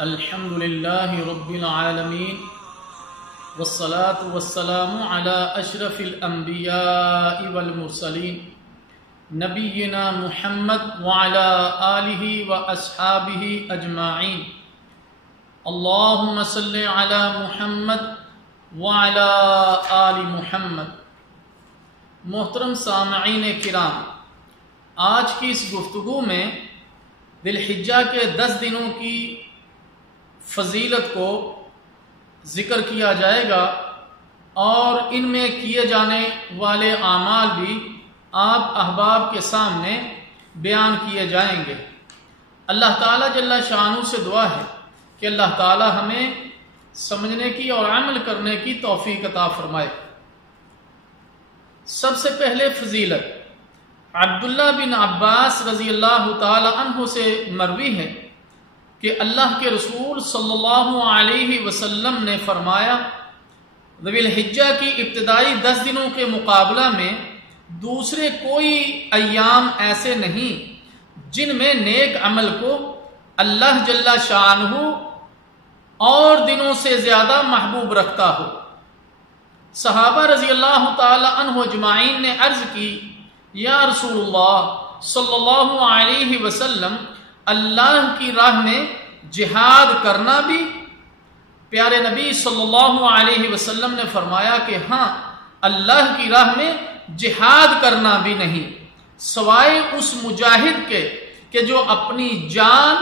الحمد للہ رب العالمین والصلاة والسلام علی اشرف الانبیاء والمرسلین نبینا محمد وعلی آلہ واصحابہ اجمعین اللہم صلی علی محمد وعلی آل محمد۔ محترم سامعین کرام، آج کی اس گفتگو میں ذی الحجہ کے 10 دنوں کی فضیلت کو ذکر کیا جائے گا اور ان میں کیے جانے والے اعمال بھی آپ احباب کے سامنے بیان کیے جائیں گے۔ اللہ تعالیٰ جل شانہ سے دعا ہے کہ اللہ تعالیٰ ہمیں سمجھنے کی اور عمل کرنے کی توفیق عطا فرمائے۔ سب سے پہلے فضیلت عبداللہ بن عباس رضی اللہ تعالی عنہ سے مروی ہے کہ اللہ کے رسول صلی اللہ علیہ وسلم نے فرمایا، ذی الحجہ کی ابتدائی 10 دنوں کے مقابلہ میں دوسرے کوئی ایام ایسے نہیں جن میں نیک عمل کو اللہ جل شانہ اور دنوں سے زیادہ محبوب رکھتا ہو۔ صحابہ رضی اللہ تعالی عنہ اجمعین نے عرض کی، یا رسول اللہ صلی اللہ علیہ وسلم، اللہ کی راہ میں جہاد کرنا بھی؟ پیارے نبی صلی اللہ علیہ وسلم نے فرمایا کہ ہاں، اللہ کی راہ میں جہاد کرنا بھی نہیں، سوائے اس مجاہد کے کہ جو اپنی جان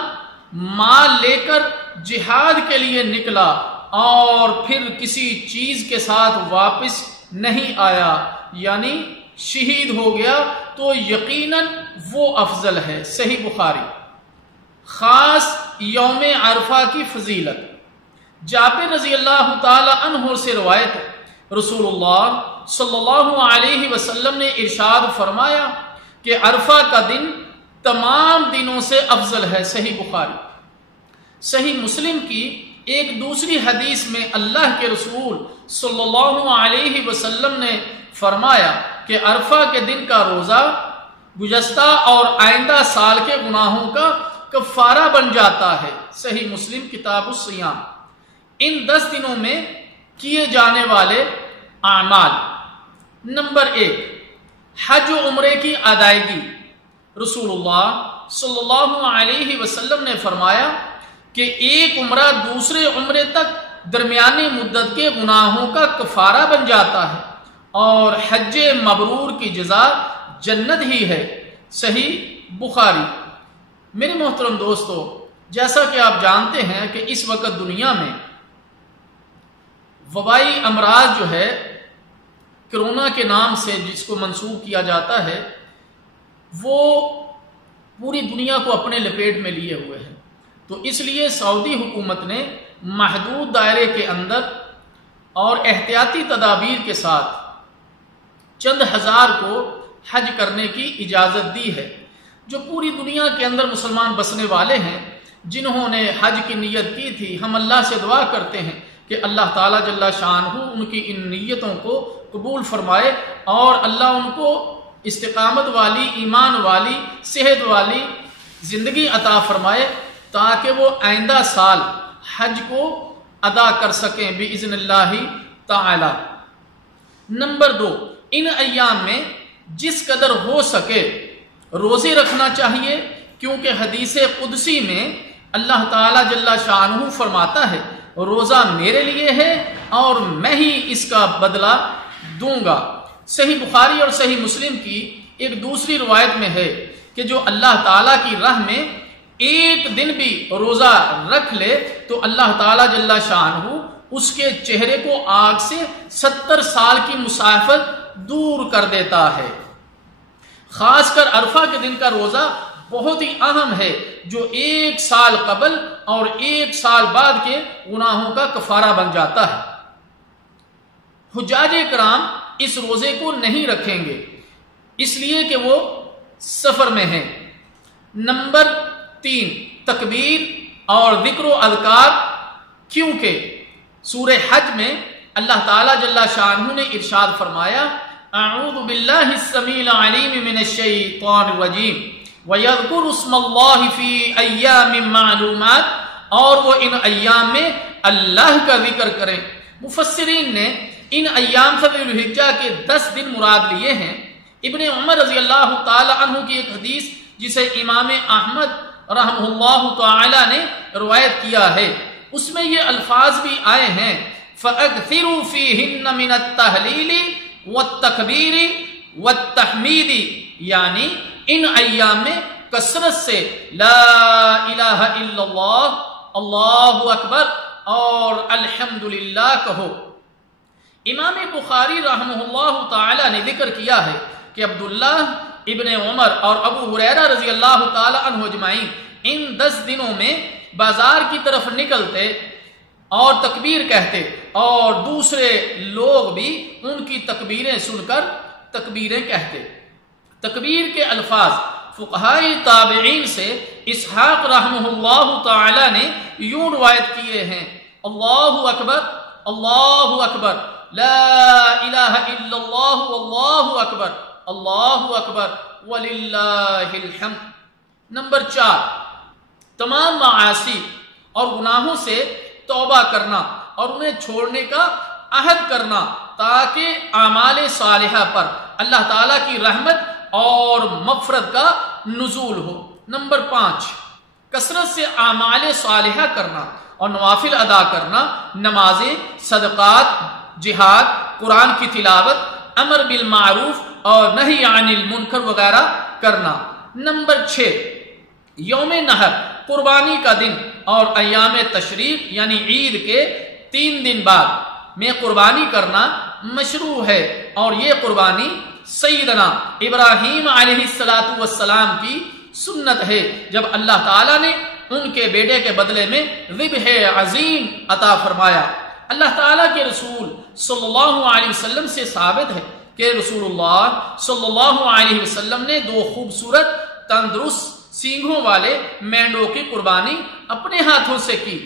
مال لے کر جہاد کے لیے نکلا اور پھر کسی چیز کے ساتھ واپس نہیں آیا، یعنی شہید ہو گیا، تو یقیناً وہ افضل ہے۔ صحیح بخاری۔ خاص یوم عرفہ کی فضیلت جابر رضی اللہ تعالی عنہ سے روایت ہے، رسول اللہ صلی اللہ علیہ وسلم نے ارشاد فرمایا کہ عرفہ کا دن تمام دنوں سے افضل ہے۔ صحیح بخاری۔ صحیح مسلم کی ایک دوسری حدیث میں اللہ کے رسول صلی اللہ علیہ وسلم نے فرمایا کہ عرفہ کے دن کا روزہ گزشتہ اور آئندہ سال کے گناہوں کا کفارہ بن جاتا ہے۔ صحیح مسلم کتاب الصیام۔ ان 10 دنوں میں کیے جانے والے اعمال: نمبر 1، حج و عمرے کی ادائیگی۔ رسول اللہ صلی اللہ علیہ وسلم نے فرمایا کہ ایک عمرہ دوسرے عمرے تک درمیانی مدت کے گناہوں کا کفارہ بن جاتا ہے، اور حج مبرور کی جزا جنت ہی ہے۔ صحیح بخاری۔ میرے محترم دوستو، جیسا کہ آپ جانتے ہیں کہ اس وقت دنیا میں وبائی امراض جو ہے کرونا کے نام سے جس کو منسوب کیا جاتا ہے، وہ پوری دنیا کو اپنے لپیٹ میں لیے ہوئے ہیں۔ تو اس لیے سعودی حکومت نے محدود دائرے کے اندر اور احتیاطی تدابیر کے ساتھ چند ہزار کو حج کرنے کی اجازت دی ہے۔ جو پوری دنیا کے اندر مسلمان بسنے والے ہیں، جنہوں نے حج کی نیت کی تھی، ہم اللہ سے دعا کرتے ہیں کہ اللہ تعالیٰ جل شانہ ان کی ان نیتوں کو قبول فرمائے اور اللہ ان کو استقامت والی، ایمان والی، صحت والی زندگی عطا فرمائے تاکہ وہ آئندہ سال حج کو ادا کر سکیں باذن اللہ تعالی۔ نمبر 2، ان ایام میں جس قدر ہو سکے روزے رکھنا چاہیے، کیونکہ حدیث قدسی میں اللہ تعالیٰ جل شانہ فرماتا ہے، روزہ میرے لیے ہے اور میں ہی اس کا بدلہ دوں گا۔ صحیح بخاری اور صحیح مسلم کی ایک دوسری روایت میں ہے کہ جو اللہ تعالیٰ کی راہ میں ایک دن بھی روزہ رکھ لے تو اللہ تعالیٰ جل شانہ اس کے چہرے کو آگ سے 70 سال کی مسافت دور کر دیتا ہے۔ خاص کر عرفہ کے دن کا روزہ بہت ہی اہم ہے، جو 1 سال قبل اور 1 سال بعد کے گناہوں کا کفارہ بن جاتا ہے۔ حجاج کرام اس روزے کو نہیں رکھیں گے اس لیے کہ وہ سفر میں ہیں۔ نمبر 3، تکبیر اور ذکر و اذکار، کیونکہ سورہ حج میں اللہ تعالیٰ جل شانہ نے ارشاد فرمایا، اعوذ باللہ السمیع العلیم من الشیطان الرجیم وَيَذْكُرُ اسْمَ اللَّهِ فِي أَيَّامٍ مَّعْلُومَاتٍ اور وہ ان ایام میں اللہ کا ذکر کریں۔ مفسرین نے ان ایام سے ذی الحجہ کے 10 دن مراد لیے ہیں۔ ابن عمر رضی اللہ تعالی عنہ کی ایک حدیث جسے امام احمد رحمہ اللہ تعالی نے روایت کیا ہے، اس میں یہ الفاظ بھی آئے ہیں فَأَكْثِرُوا فِيهِنَّ مِنَ التَّهْلِيلِ وَالتَّكْبِيرِ وَالتَّحْمِيدِ، یعنی ان ایام میں کثرت سے لا الہ الا اللہ، اللہ اکبر اور الحمدللہ کہو۔ امام بخاری رحمہ اللہ تعالی نے ذکر کیا ہے کہ عبداللہ ابن عمر اور ابو ہریرہ رضی اللہ تعالی عنہ اجمعین ان 10 دنوں میں بازار کی طرف نکلتے اور تکبیر کہتے، اور دوسرے لوگ بھی ان کی تکبیریں سن کر تکبیریں کہتے۔ تکبیر کے الفاظ فقہاء تابعین سے اسحاق رحمہ اللہ تعالی نے یوں روایت کیے ہیں، اللہ اکبر، اللہ اکبر، لا الہ الا اللہ، واللہ اکبر، اللہ اکبر، وللہ الحمد۔ نمبر 4، تمام معاصی اور گناہوں سے توبہ کرنا اور انہیں چھوڑنے کا عہد کرنا تاکہ اعمال صالحہ پر اللہ تعالیٰ کی رحمت اور مغفرت کا نزول ہو۔ نمبر 5، کثرت سے اعمال صالحہ کرنا اور نوافل ادا کرنا، نمازیں، صدقات، جہاد، قرآن کی تلاوت، امر بالمعروف اور نہی عن المنکر وغیرہ کرنا۔ نمبر 6، یوم نحر، قربانی کا دن اور ایام تشریق یعنی عید کے 3 دن بعد میں قربانی کرنا مشروع ہے، اور یہ قربانی سیدنا ابراہیم علیہ السلام کی سنت ہے جب اللہ تعالیٰ نے ان کے بیٹے کے بدلے میں ذبح عظیم عطا فرمایا۔ اللہ تعالیٰ کے رسول صلی اللہ علیہ وسلم سے ثابت ہے کہ رسول اللہ صلی اللہ علیہ وسلم نے 2 خوبصورت تندرست سینگوں والے مینڈوں کی قربانی اپنے ہاتھوں سے کی،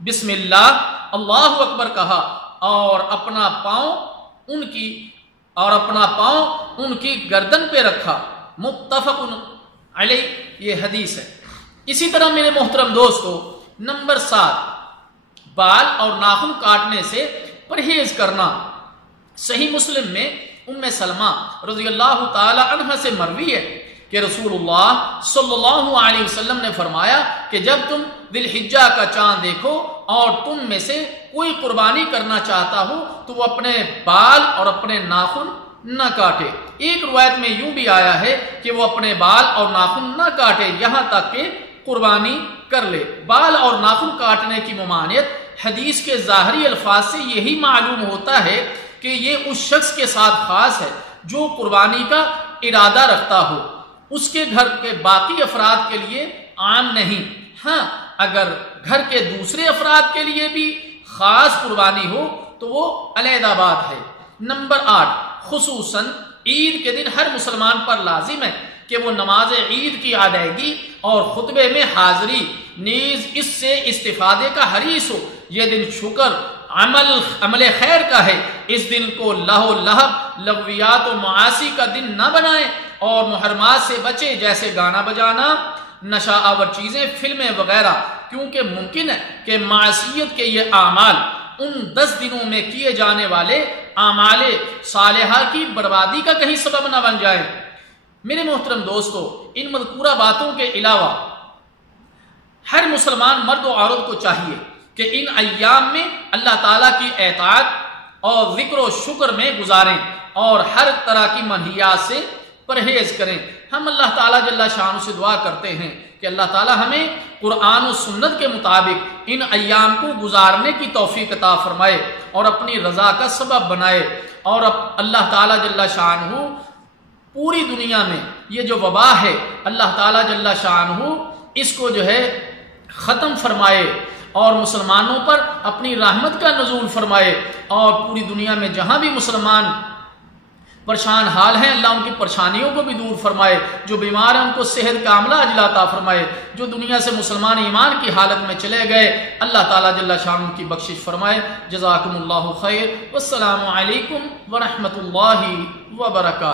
بسم اللہ، اللہ اکبر کہا اور اپنا پاؤں ان کی گردن پہ رکھا، متفق علیہ، یہ حدیث ہے۔ اسی طرح میرے محترم دوستو، نمبر 7، بال اور ناخن کاٹنے سے پرہیز کرنا۔ صحیح مسلم میں ام سلمہ رضی اللہ تعالی عنہ سے مروی ہے کہ رسول اللہ صلی اللہ علیہ وسلم نے فرمایا کہ جب تم ذی الحجہ کا چاند دیکھو اور تم میں سے کوئی قربانی کرنا چاہتا ہو تو وہ اپنے بال اور اپنے ناخن نہ کاٹے۔ ایک روایت میں یوں بھی آیا ہے کہ وہ اپنے بال اور ناخن نہ کاٹے یہاں تک کہ قربانی کر لے۔ بال اور ناخن کاٹنے کی ممانعت حدیث کے ظاہری الفاظ سے یہی معلوم ہوتا ہے کہ یہ اس شخص کے ساتھ خاص ہے جو قربانی کا ارادہ رکھتا ہو، اس کے گھر کے باقی افراد کے لیے عام نہیں۔ ہاں، اگر گھر کے دوسرے افراد کے لیے بھی خاص قربانی ہو تو وہ علیحدہ بات ہے۔ نمبر 8، خصوصاً عید کے دن ہر مسلمان پر لازم ہے کہ وہ نماز عید کی ادائیگی اور خطبے میں حاضری نیز اس سے استفادے کا حریص ہو۔ یہ دن شکر، عمل خیر کا ہے۔ اس دن کو لہو لہب، لغویات و معاصی کا دن نہ بنائیں اور محرمات سے بچیں جیسے گانا بجانا، نشہ آور چیزیں، فلمیں وغیرہ، کیونکہ ممکن ہے کہ معصیت کے یہ اعمال ان 10 دنوں میں کیے جانے والے اعمال صالحہ کی بربادی کا کہیں سبب نہ بن جائے۔ میرے محترم دوستو، ان مذکورہ باتوں کے علاوہ ہر مسلمان مرد و عورت کو چاہیے کہ ان ایام میں اللہ تعالیٰ کی اطاعت اور ذکر و شکر میں گزاریں اور ہر طرح کی منہیات سے پرہیز کریں۔ ہم اللہ تعالیٰ جل شانہ سے دعا کرتے ہیں کہ اللہ تعالیٰ ہمیں قرآن و سنت کے مطابق ان ایام کو گزارنے کی توفیق عطا فرمائے اور اپنی رضا کا سبب بنائے، اور اللہ تعالیٰ جل شانہ پوری دنیا میں یہ جو وبا ہے اللہ تعالیٰ جل شانہ اس کو جو ہے ختم فرمائے اور مسلمانوں پر اپنی رحمت کا نزول فرمائے، اور پوری دنیا میں جہاں بھی مسلمان پریشان حال ہیں اللہ ان کی پریشانیوں کو بھی دور فرمائے، جو بیمار ہیں ان کو صحت کاملہ عاجلہ عطا فرمائے، جو دنیا سے مسلمان ایمان کی حالت میں چلے گئے اللہ تعالیٰ جل شانہ کی بخشش فرمائے۔ جزاکم اللہ خیر، والسلام علیکم ورحمۃ اللہ وبرکاتہ۔